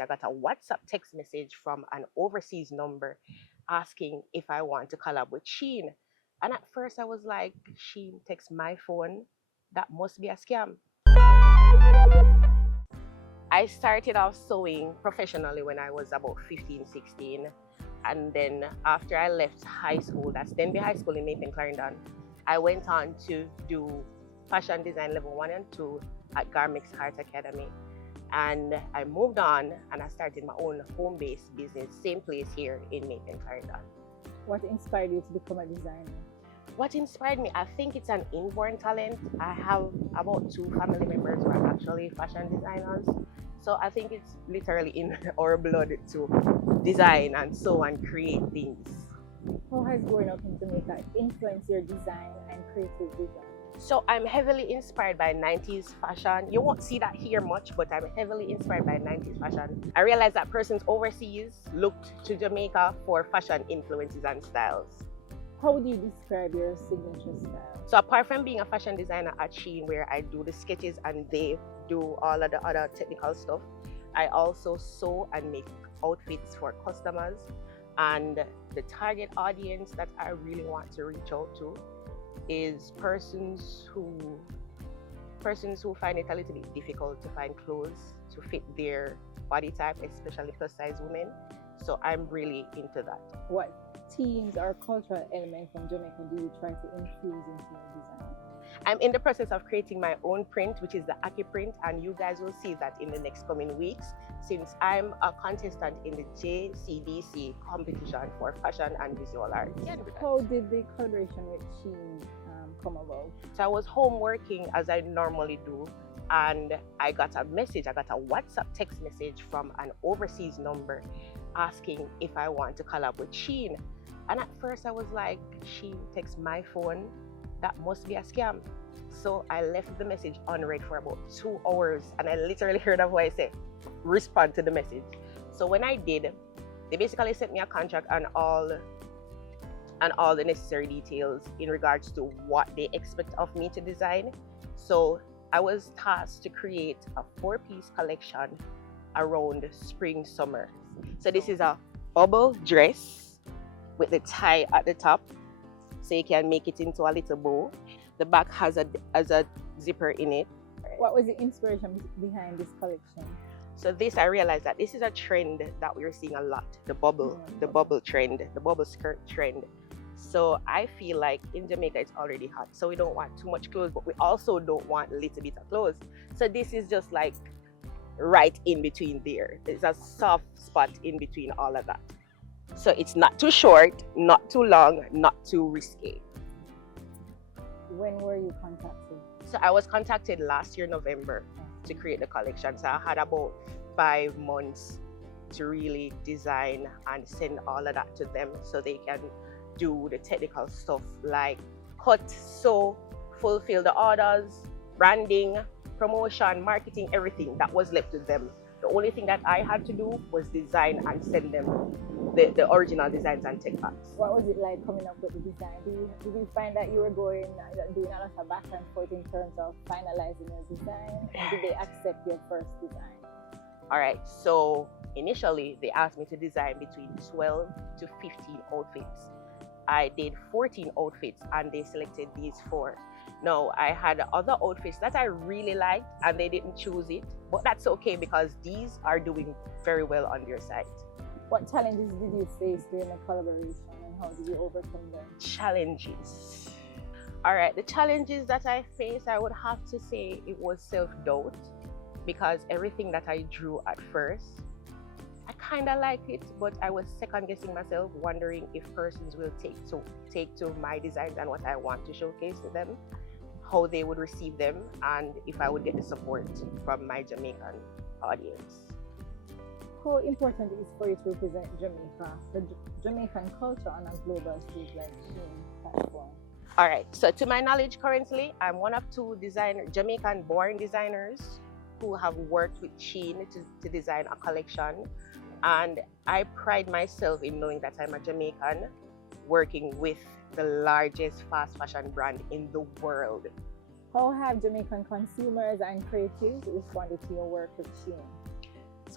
I got a WhatsApp text message from an overseas number asking if I want to collab with Shein. And at first I was like, Shein text my phone. That must be a scam. I started off sewing professionally when I was about 15, 16. And then after I left high school, that's Denby High School in Nathan Clarendon, I went on to do fashion design level 1 and 2 at Garmix Art Academy. And I moved on and I started my own home-based business, same place here in Nathan Clarendon. What inspired you to become a designer? What inspired me, I think it's an inborn talent. I have about 2 family members who are actually fashion designers. So I think it's literally in our blood to design and sew and create things. How has growing up in Jamaica influenced your design and creative vision? So I'm heavily inspired by 90s fashion. You won't see that here much, but I'm heavily inspired by 90s fashion. I realized that persons overseas looked to Jamaica for fashion influences and styles. How would you describe your signature style? So apart from being a fashion designer at Shein, where I do the sketches and they do all of the other technical stuff, I also sew and make outfits for customers. And the target audience that I really want to reach out to is persons who find it a little bit difficult to find clothes to fit their body type, especially plus size women. So I'm really into that. What themes or cultural elements from Jamaica do you try to infuse into your design? I'm in the process of creating my own print, which is the Aki print, and you guys will see that in the next coming weeks, since I'm a contestant in the JCDC competition for fashion and visual arts. How did the collaboration with Shein come about? So I was home working as I normally do, and I got a WhatsApp text message from an overseas number asking if I want to collab with Shein. And at first I was like, Shein text my phone, that must be a scam. So I left the message unread for about 2 hours, and I literally heard a voice say, respond to the message. So when I did, they basically sent me a contract and all the necessary details in regards to what they expect of me to design. So I was tasked to create a 4-piece collection around spring summer. So this is a bubble dress with the tie at the top, so you can make it into a little bow. The back has a zipper in it. What was the inspiration behind this collection? So I realized that this is a trend that we're seeing a lot, the bubble trend, the bubble skirt trend. So I feel like in Jamaica it's already hot, so we don't want too much clothes, but we also don't want a little bit of clothes. So this is just like right in between there. There's a soft spot in between all of that. So it's not too short, not too long, not too risque. When were you contacted? So I was contacted last year, November, to create the collection. So I had about 5 months to really design and send all of that to them so they can do the technical stuff like cut, sew, fulfill the orders, branding, promotion, marketing, everything that was left to them. The only thing that I had to do was design and send them the original designs and tech packs. What was it like coming up with the design? Did you find that you were doing a lot of back and forth in terms of finalizing your design? And did they accept your first design? All right, so initially they asked me to design between 12 to 15 outfits. I did 14 outfits and they selected these 4. Now, I had other outfits that I really liked and they didn't choose it, but that's okay because these are doing very well on their site. What challenges did you face during the collaboration and how did you overcome them? Challenges. All right, the challenges that I faced, I would have to say it was self-doubt, because everything that I drew at first, I kind of liked it, but I was second guessing myself, wondering if persons will take to my designs and what I want to showcase to them, how they would receive them, and if I would get the support from my Jamaican audience. How important it is for you to represent Jamaica, the Jamaican culture on a global stage like Shein platform? All right, so to my knowledge currently, I'm one of 2 Jamaican-born designers who have worked with Shein to design a collection. And I pride myself in knowing that I'm a Jamaican working with the largest fast fashion brand in the world. How have Jamaican consumers and creatives responded to your work with Shein?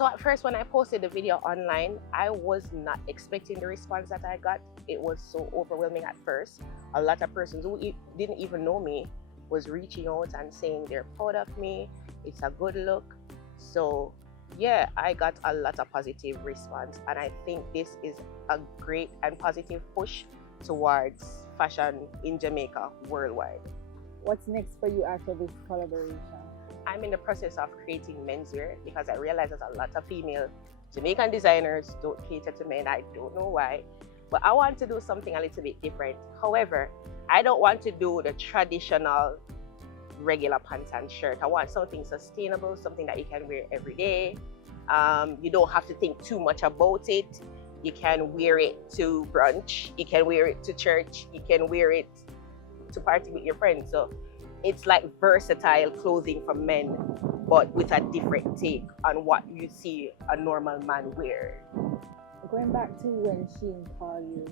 So at first when I posted the video online, I was not expecting the response that I got. It was so overwhelming at first. A lot of persons who didn't even know me was reaching out and saying they're proud of me. It's a good look. So yeah, I got a lot of positive response, and I think this is a great and positive push towards fashion in Jamaica worldwide. What's next for you after this collaboration? I'm in the process of creating menswear because I realize that a lot of female Jamaican designers don't cater to men. I don't know why, but I want to do something a little bit different. However, I don't want to do the traditional regular pants and shirt. I want something sustainable, something that you can wear every day. You don't have to think too much about it. You can wear it to brunch, you can wear it to church, you can wear it to party with your friends. So it's like versatile clothing for men, but with a different take on what you see a normal man wear. Going back to when Shein called you,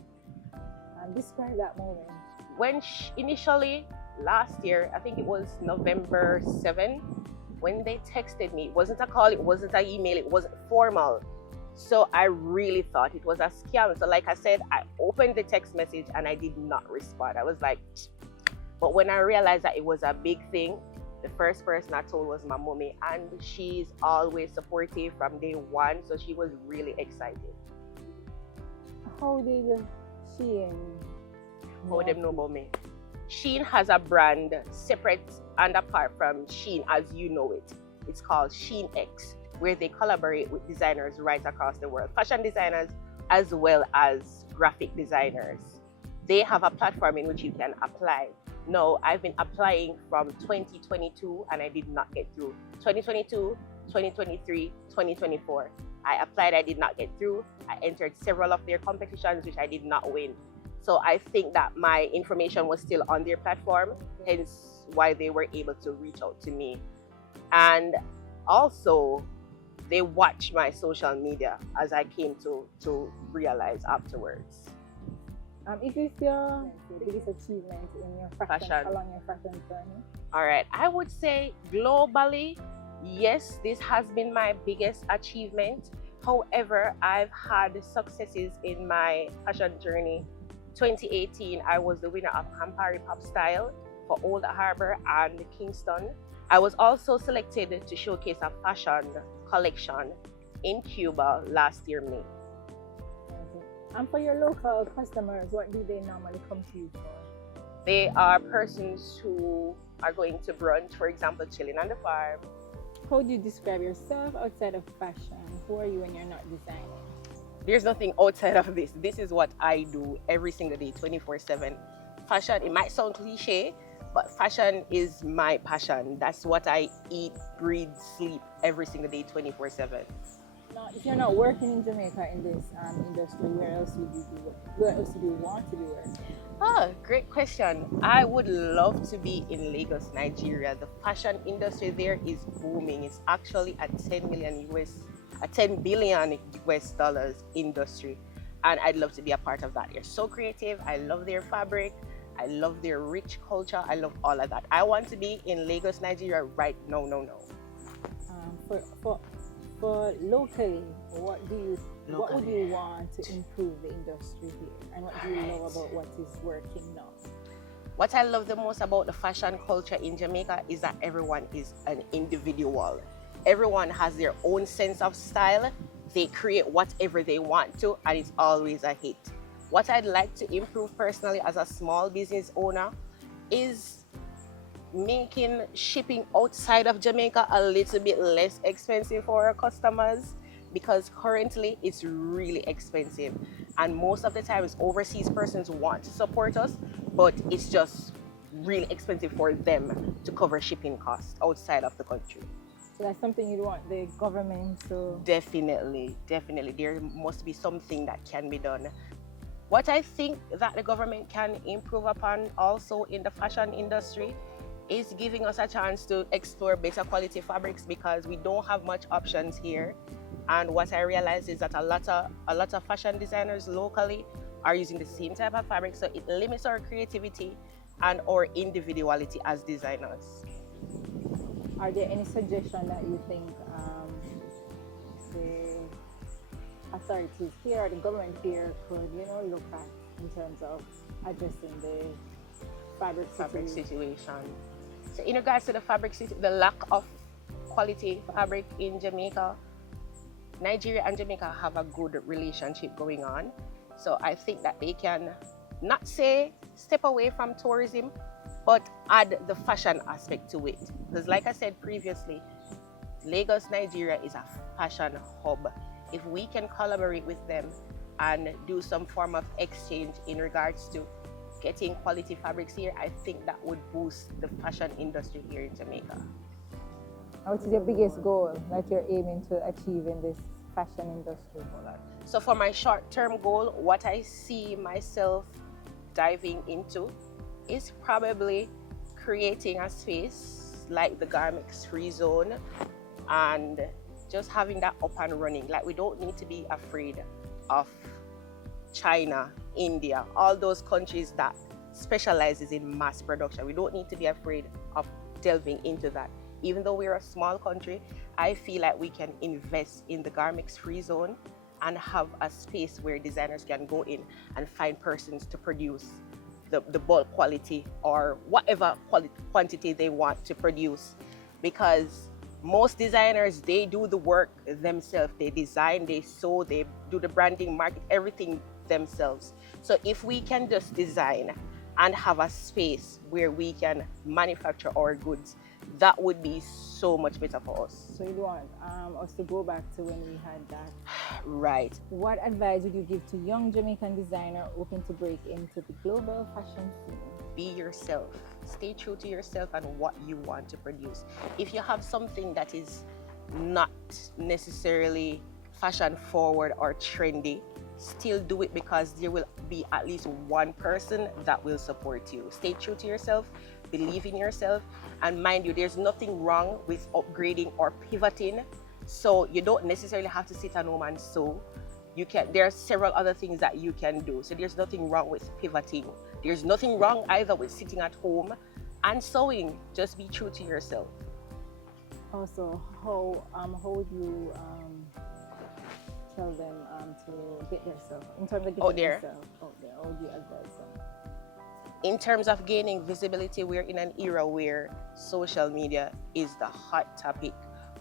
describe that moment. When initially last year, I think it was November 7, when they texted me, it wasn't a call, it wasn't an email, it wasn't formal. So I really thought it was a scam. So like I said, I opened the text message and I did not respond. I was like, but when I realized that it was a big thing, the first person I told was my mommy, and she's always supportive from day one. So she was really excited. How did Shein How them know about me? Shein has a brand separate and apart from Shein as you know it. It's called Shein X, where they collaborate with designers right across the world, fashion designers as well as graphic designers. They have a platform in which you can apply. No, I've been applying from 2022 and I did not get through. 2022, 2023, 2024. I applied, I did not get through. I entered several of their competitions which I did not win. So I think that my information was still on their platform, hence why they were able to reach out to me. And also, they watch my social media, as I came to realize afterwards. Is this your biggest achievement in your fashion along your fashion journey? All right, I would say globally, yes, this has been my biggest achievement. However, I've had successes in my fashion journey. 2018, I was the winner of Campari Pop Style for Old Harbor and Kingston. I was also selected to showcase a fashion collection in Cuba last year, May. And for your local customers, what do they normally come to you for? They are persons who are going to brunch, for example, chilling on the farm. How do you describe yourself outside of fashion? Who are you when you're not designing? There's nothing outside of this. This is what I do every single day, 24/7. Fashion, it might sound cliche, but fashion is my passion. That's what I eat, breathe, sleep every single day, 24/7. Now, if you're not working in Jamaica in this industry, where else would you do? Where else do you want to be working? Oh, great question. I would love to be in Lagos, Nigeria. The fashion industry there is booming. It's actually a 10 billion US dollars industry, and I'd love to be a part of that. They're so creative. I love their fabric. I love their rich culture. I love all of that. I want to be in Lagos, Nigeria right now. For locally, what would you want to improve the industry here, and what do you love about what is working now? What I love the most about the fashion culture in Jamaica is that everyone is an individual. Everyone has their own sense of style. They create whatever they want to, and it's always a hit. What I'd like to improve personally as a small business owner is making shipping outside of Jamaica a little bit less expensive for our customers, because currently it's really expensive, and most of the times overseas persons want to support us, but it's just really expensive for them to cover shipping costs outside of the country. So that's something you'd want the government to... Definitely. There must be something that can be done. What I think that the government can improve upon also in the fashion industry is giving us a chance to explore better quality fabrics, because we don't have much options here. And what I realized is that a lot of fashion designers locally are using the same type of fabric, so it limits our creativity and our individuality as designers. Are there any suggestions that you think the authorities here or the government here could, look at in terms of addressing the fabric situation? So in regards to the lack of quality fabric in Jamaica, Nigeria and Jamaica have a good relationship going on. So I think that they can not say step away from tourism, but add the fashion aspect to it. Because like I said previously, Lagos, Nigeria is a fashion hub. If we can collaborate with them and do some form of exchange in regards to getting quality fabrics here, I think that would boost the fashion industry here in Jamaica. What is your biggest goal that you're aiming to achieve in this fashion industry? So for my short-term goal, what I see myself diving into is probably creating a space like the garments free zone and just having that up and running. Like, we don't need to be afraid of China, India, all those countries that specializes in mass production. We don't need to be afraid of delving into that. Even though we're a small country, I feel like we can invest in the garments free zone and have a space where designers can go in and find persons to produce the bulk quality or whatever quantity they want to produce. Because most designers, they do the work themselves. They design, they sew, they do the branding, market, everything themselves. So if we can just design and have a space where we can manufacture our goods, that would be so much better for us. So you want us to go back to when we had that? Right. What advice would you give to young Jamaican designer hoping to break into the global fashion scene? Be yourself. Stay true to yourself and what you want to produce. If you have something that is not necessarily fashion forward or trendy, still do it, because there will be at least one person that will support you. Stay true to yourself, believe in yourself, and mind you, there's nothing wrong with upgrading or pivoting. So you don't necessarily have to sit at home and sew. There are several other things that you can do. So there's nothing wrong with pivoting. There's nothing wrong either with sitting at home and sewing. Just be true to yourself. Also, how would you tell them to get themselves in terms of getting themselves out there? How would you advise them? In terms of gaining visibility, we're in an era where social media is the hot topic.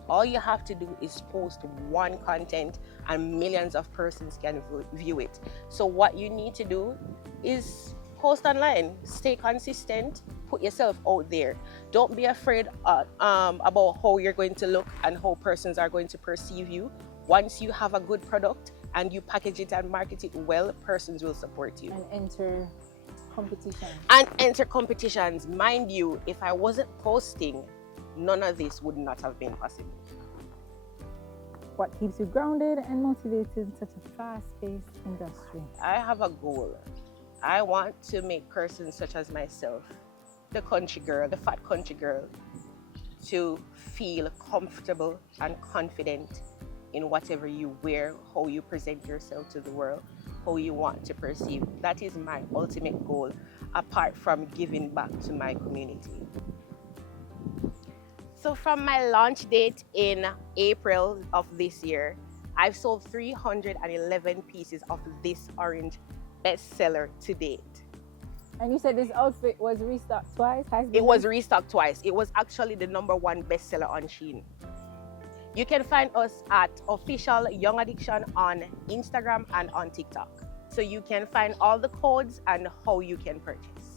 All you have to do is post one content and millions of persons can view it. So what you need to do is post online, stay consistent, put yourself out there. Don't be afraid about how you're going to look and how persons are going to perceive you. Once you have a good product and you package it and market it well, persons will support you. And enter competitions. Mind you, if I wasn't posting, none of this would not have been possible. What keeps you grounded and motivated in such a fast-paced industry? I have a goal. I want to make persons such as myself, the country girl, the fat country girl, to feel comfortable and confident in whatever you wear, how you present yourself to the world, how you want to perceive. That is my ultimate goal, apart from giving back to my community. So from my launch date in April of this year, I've sold 311 pieces of this orange bestseller to date. And you said this outfit was restocked twice? It was restocked twice. It was actually the #1 bestseller on Shein. You can find us at official Young Addiction on Instagram and on TikTok. So you can find all the codes and how you can purchase.